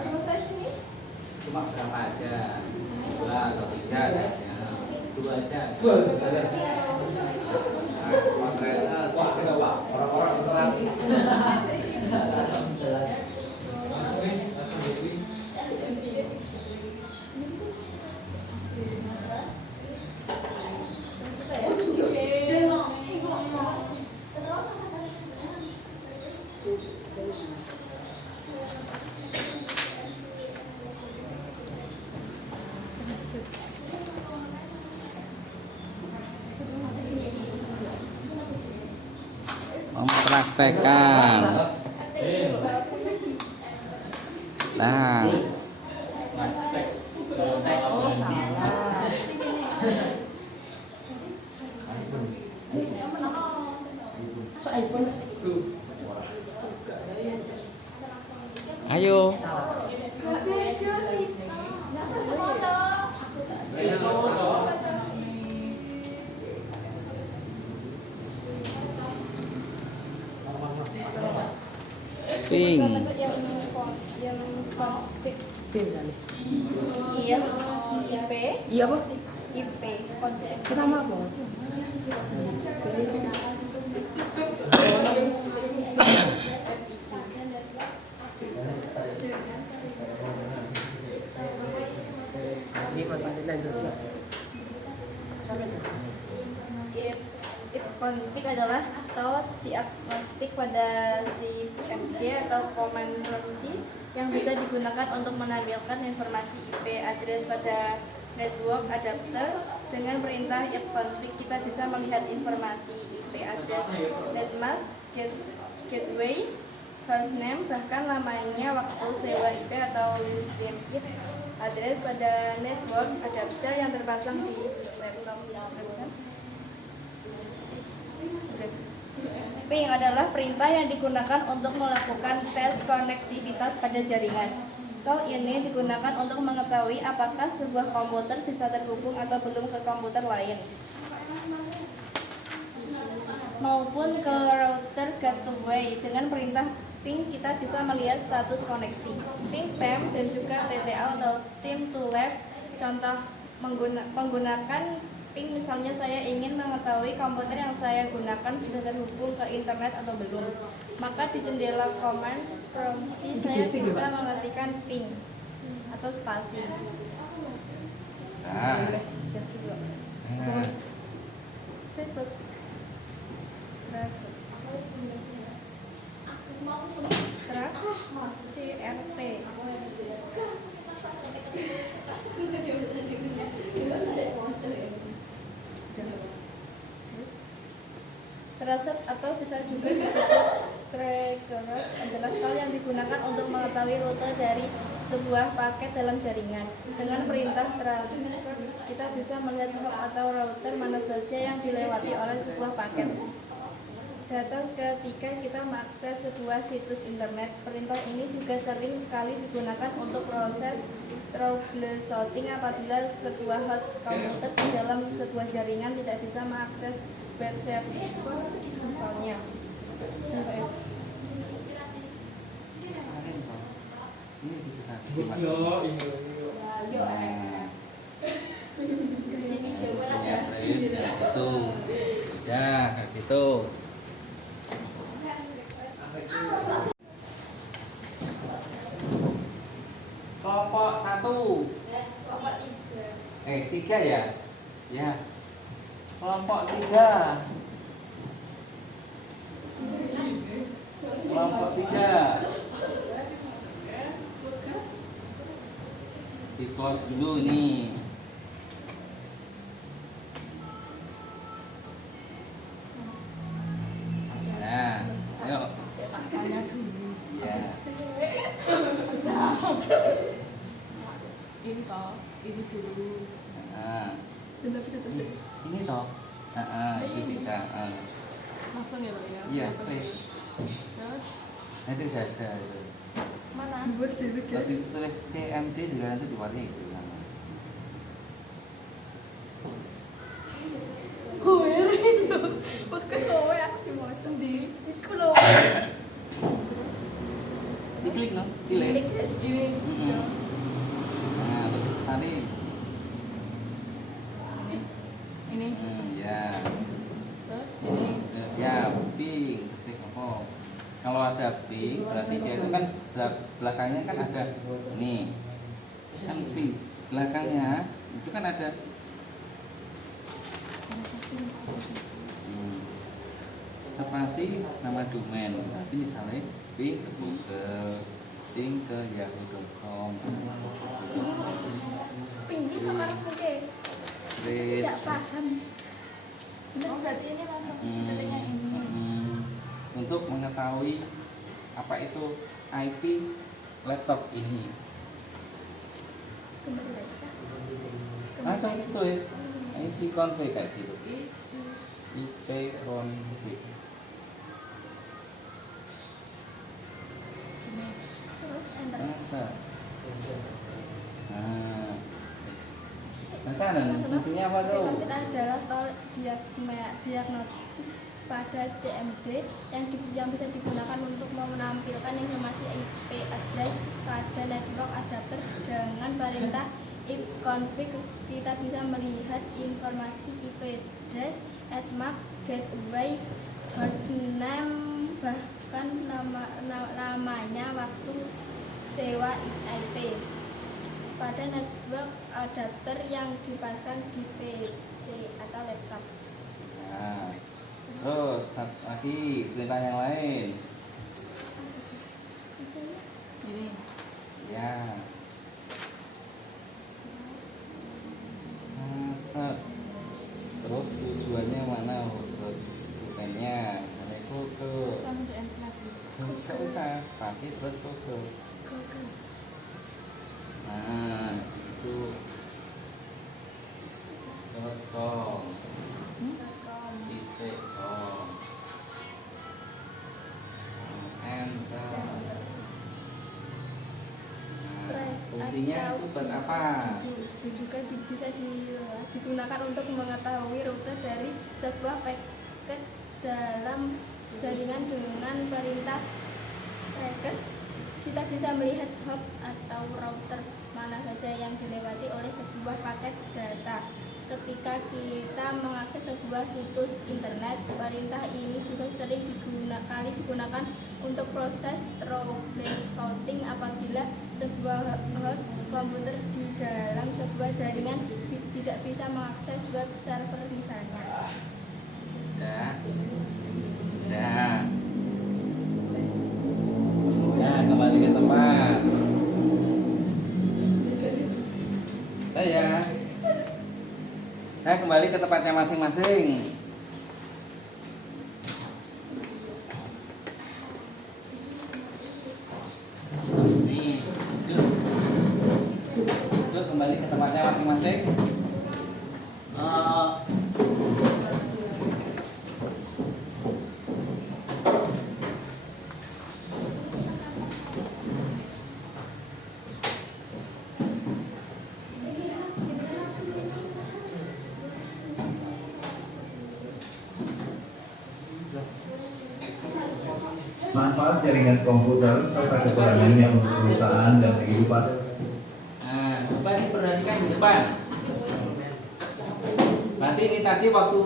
Selesai sini? Cuma berapa aja? 2 atau 3 aja. 2 aja. Wah, kita wah, orang-orang telat. Mempraktekkan. Nah, ayo. Ping. Yang konflik. Iya. IP. Iya apa? IP konflik. Pertama apa? Ini matematika jelas. If konflik adalah atau diagnostik pada si PMD atau command prompt yang bisa digunakan untuk menampilkan informasi IP address pada network adapter. Dengan perintah ifconfig kita bisa melihat informasi IP address, netmask, gateway, hostname, bahkan lamanya, waktu sewa IP atau list IP address pada network adapter yang terpasang di laptop. Ping adalah perintah yang digunakan untuk melakukan tes konektivitas pada jaringan. Tol ini digunakan untuk mengetahui apakah sebuah komputer bisa terhubung atau belum ke komputer lain, maupun ke router gateway. Dengan perintah ping kita bisa melihat status koneksi, ping temp, dan juga TTA atau time to left. Contoh menggunakan ping, misalnya saya ingin mengetahui komputer yang saya gunakan sudah terhubung ke internet atau belum, maka di jendela command prompt saya bisa mengetikkan ping atau spasi. CRT. Tracer atau bisa juga disebut tracker adalah file yang digunakan untuk mengetahui rute dari sebuah paket dalam jaringan. Dengan perintah tracker kita bisa melihat hub atau router mana saja yang dilewati oleh sebuah paket. Data ketika kita mengakses sebuah situs internet, perintah ini juga sering kali digunakan untuk proses troubleshooting apabila sebuah host komputer di dalam sebuah jaringan tidak bisa mengakses web server misalnya. Ya, kayak gitu. Kelompok 1. Kelompok 3. 3 ya? Ya. Kelompok 3. Kelompok 3. Di close dulu nih. Nah, ayo. Ya. Ini toh, ini dulu. Ini toh. Itu bisa. Langsung ya, Pak ya. Iya, klik. Terus Nanti udah ada itu. mana? Kalau ditulis CMD juga nanti diwarnai itu nama. Kowe itu. Pakai kowe aksi mau sendiri. Iku lho. Diklik no, pilih. Klik ini. Nah, terus salin. Ini. Ya. Terus ini. Terus siap, ping, ketik apa? Kalau ada ping, berarti dia itu kan belakangnya kan ada nih. Kan ping, belakangnya itu kan ada spasi nama domain. Berarti misalnya ping ke Google, ping ke yahoo.com. Pinggir kamar oke. Terus Tidak paham. Oh, berarti ini langsung ketiknya ini. Untuk mengetahui apa itu IP laptop ini, langsung tulis IP config kayak gitu. IP config. Terus enter. Nah, rencana fungsinya apa tuh? Kita adalah tol diagnostik pada CMD yang bisa digunakan untuk menampilkan informasi IP address pada network adapter. Dengan perintah ifconfig kita bisa melihat informasi IP address, netmask, gateway, hostname, bahkan namanya, waktu sewa IP pada network adapter yang dipasang di PC atau laptop. Nah, Terus lagi perintah yang lain. Ini. Ya. Set. Terus tujuannya mana? Tujuannya karena itu ke nggak usah spasi terus ke. Nah itu .com titik com enter. Nah, fungsinya itu buat apa? Juga bisa digunakan untuk mengetahui rute dari sebuah paket dalam jaringan dengan perintah request. Kita bisa melihat hop atau router mana saja yang dilewati oleh sebuah paket data. Ketika kita mengakses sebuah situs internet, perintah ini juga sering digunakan untuk proses troubleshooting apabila sebuah host komputer di dalam sebuah jaringan tidak bisa mengakses web server misalnya. Nah, kembali ke tempat. Nah, kembali ke tempatnya masing-masing. Nih, yuk kembali ke tempatnya masing-masing. Manfaat jaringan komputer serta kekurangannya untuk perusahaan dan kehidupan. Nah, coba diperhatikan di depan. Berarti ini tadi waktu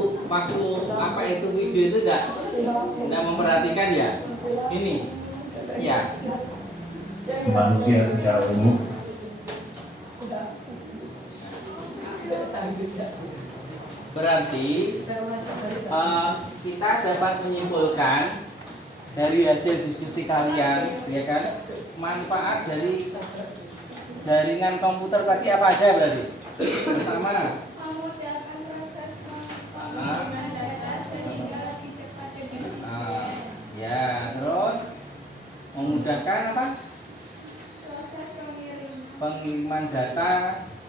apa itu video itu tidak memperhatikan ya? Ini, ya. Manusia secara umum. Berarti kita dapat menyimpulkan dari hasil diskusi kalian, ya kan, manfaat dari jaringan komputer tadi apa aja berarti? Pertama, Memudahkan proses pengiriman data sehingga lebih cepat dan efisien. ya, terus memudahkan apa? Proses Pengiriman data,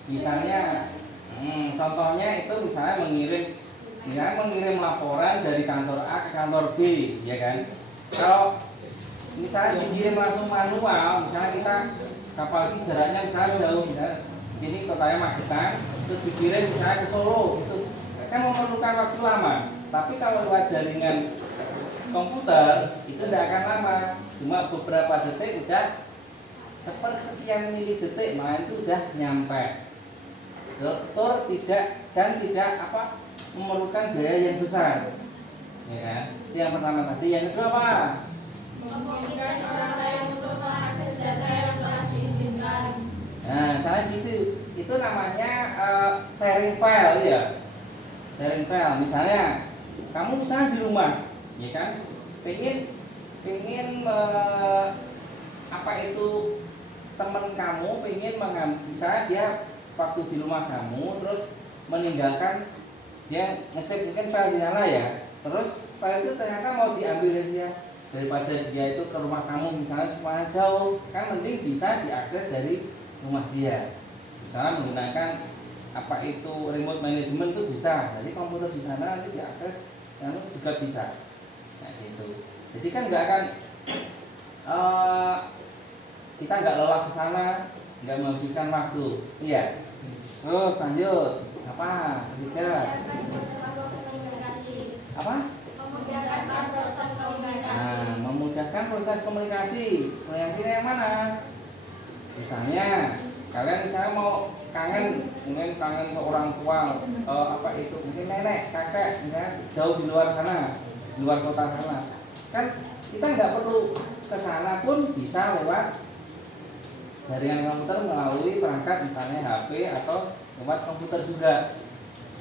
misalnya, contohnya itu misalnya mengirim laporan dari kantor A ke kantor B, ya kan? Kalau misalnya dikirim langsung manual, misalnya kita kapal ini jaraknya misalnya jauh, misalnya sini kotanya Magetan, terus dikirim misalnya ke Solo, itu kan memerlukan waktu lama. Tapi kalau lewat jaringan komputer itu tidak akan lama, cuma beberapa detik udah sepersekian mili detik, malah itu udah nyampe. Dokter tidak memerlukan biaya yang besar, ya kan? Itu yang pertama tadi. Yang kedua apa? memungkinkan orang lain untuk mengakses data yang telah diizinkan. Nah, salah gitu. Itu namanya sharing file, ya. Sharing file. Misalnya, kamu misalnya di rumah, ya kan? Pengen teman kamu pengen misalnya dia waktu di rumah kamu terus meninggalkan, dia nge-save mungkin file di sana ya, terus file itu ternyata mau diambil dari dia, daripada dia itu ke rumah kamu misalnya cuma jauh, kan mending bisa diakses dari rumah dia, misalnya menggunakan remote management itu bisa, jadi komputer di sana nanti diakses dan juga bisa, nah gitu. Jadi kan nggak akan kita nggak lelah ke sana, nggak menghabiskan waktu, iya. Terus lanjut apa? Ketiga apa? Memudahkan proses komunikasi. Nah, memudahkan proses komunikasi. Komunikasinya yang mana? Misalnya kalian misalnya mau mungkin kangen ke orang tua, mungkin nenek, kakek, misalnya jauh di luar sana, di luar kota sana, kan kita nggak perlu ke sana pun bisa lewat jaringan komputer melalui perangkat misalnya HP atau lewat komputer juga,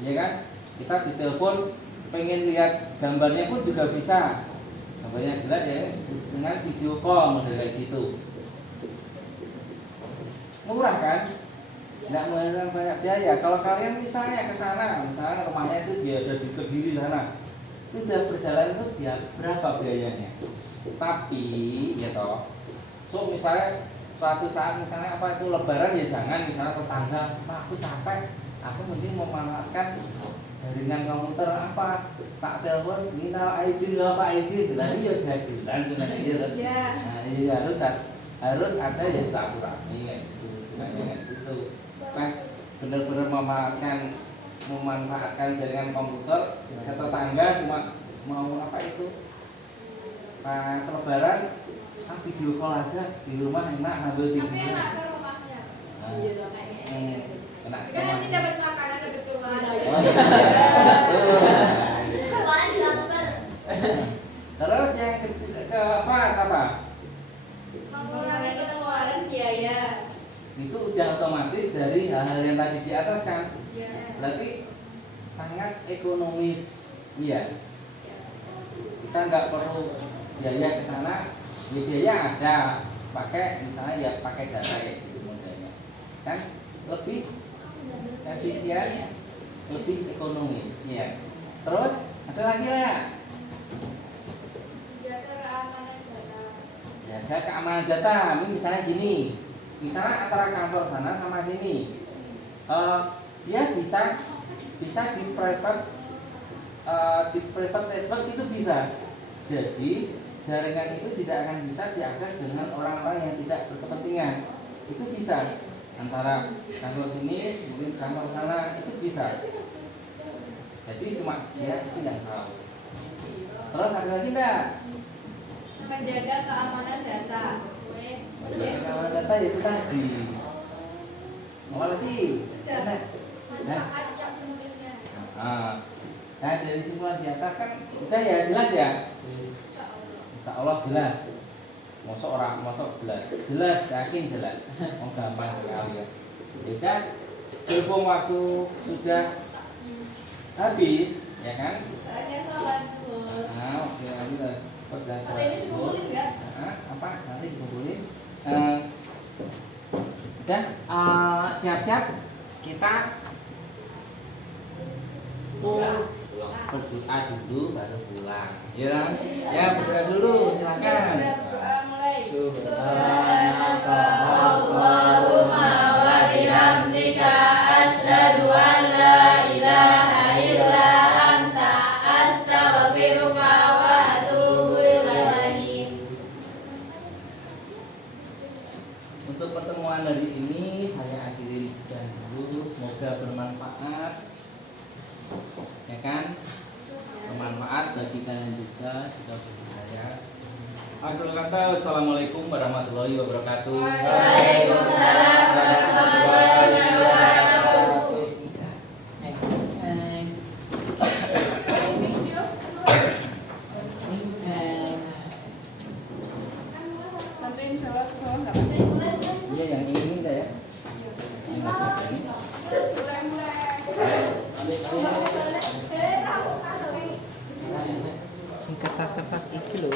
ya kan? Kita ditelepon pengen lihat gambarnya pun juga bisa. Gambarnya jelas ya, dengan video call model kayak gitu. Murah kan? Nggak mengeluarkan banyak biaya. Kalau kalian misalnya ke sana, misalnya rumahnya itu dia ada di Kediri sana, itu sudah berjalan itu dia berapa biayanya? Tapi ya toh, so misalnya suatu saat misalnya apa itu Lebaran ya jangan misalnya tetangga, "Pak, aku capek, aku mending memanfaatkan jaringan komputer apa, tak telepon minta izin lah Pak izin." Lah iya jadilan cuma gitu. Nah, ini harus ada ya silaturahmi kayak gitu. Kayak gitu. Nah, benar-benar memanfaatkan jaringan komputer ke tetangga cuma mau apa itu pas Lebaran video call aja di rumah enak sambil tidur. Tapi enak ke rumahnya. Nah, Iya dong kayaknya. enak. Kan nanti dapat makanan dapat cuma. Oh, iya. Soalnya transfer. Terus yang ke apa? Mengurangi pengeluaran biaya. Itu udah otomatis dari hal-hal yang tadi di atas kan. Ya. Berarti sangat ekonomis. Iya. Kita nggak perlu biaya ke sana. Ya biaya ada. Pakai misalnya ya pakai data kayak gitu modelnya. Kan lebih efisien, lebih ekonomis. Iya. Terus ada lagi ya? Jaga keamanan data. Jaga keamanan data. Ini misalnya gini. Misalnya antara kantor sana sama sini, dia bisa di private network itu bisa. Jadi jaringan itu tidak akan bisa diakses dengan orang-orang yang tidak berkepentingan. Itu bisa antara kantor sini mungkin kantor sana itu bisa. Jadi cuma dia itu yang tahu. Terus ada lagi enggak? Menjaga keamanan data. Keamanan data itu tadi. Apa lagi? Manfaat yang pentingnya. Nah dari semua di atas kan udah ya jelas ya. Insya Allah jelas. Mosok jelas, yakin jelas. Oh gampang sekali ya. Ya kan? Berhubung waktu sudah habis, ya kan? Soalnya sholat dulu. Nah, oke lagi lah. Apa ini dikumpulin nggak? Apa? Nanti dikumpulin. Udah siap-siap kita berdoa dulu baru pulang. Ya, berdoa dulu silakan. Berdoa mulai. Subhanaka Allahumma wa bihamdika asyhadu an la ilaha illa anta astaghfiruka wa atubu ilaik. Untuk pertemuan hari ini saya akhiri sekian dulu. Semoga bermanfaat. Ya kan? Bermanfaat bagi kalian juga bagi saya. Akhirul kata, wassalamualaikum warahmatullahi wabarakatuh. Waalaikumsalam warahmatullahi wabarakatuh. Bantuin bawa ke bawah nggak apa-apa. Iya yang ini minta ya. Yang masuk ini. Kertas-kertas iki loh.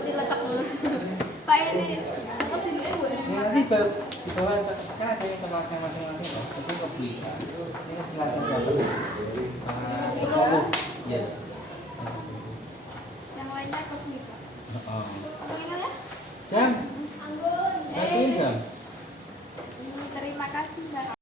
Diletak dulu. Pak ini. Nanti di bawah kan ada yang kelasnya masing-masing ya. Itu kok bisa. Ini kelasnya berapa? 10. Yes. Yang lainnya kopi. Oh. Anggun ya? Jam. Anggun. Gantiin jam. Terima kasih Mbak.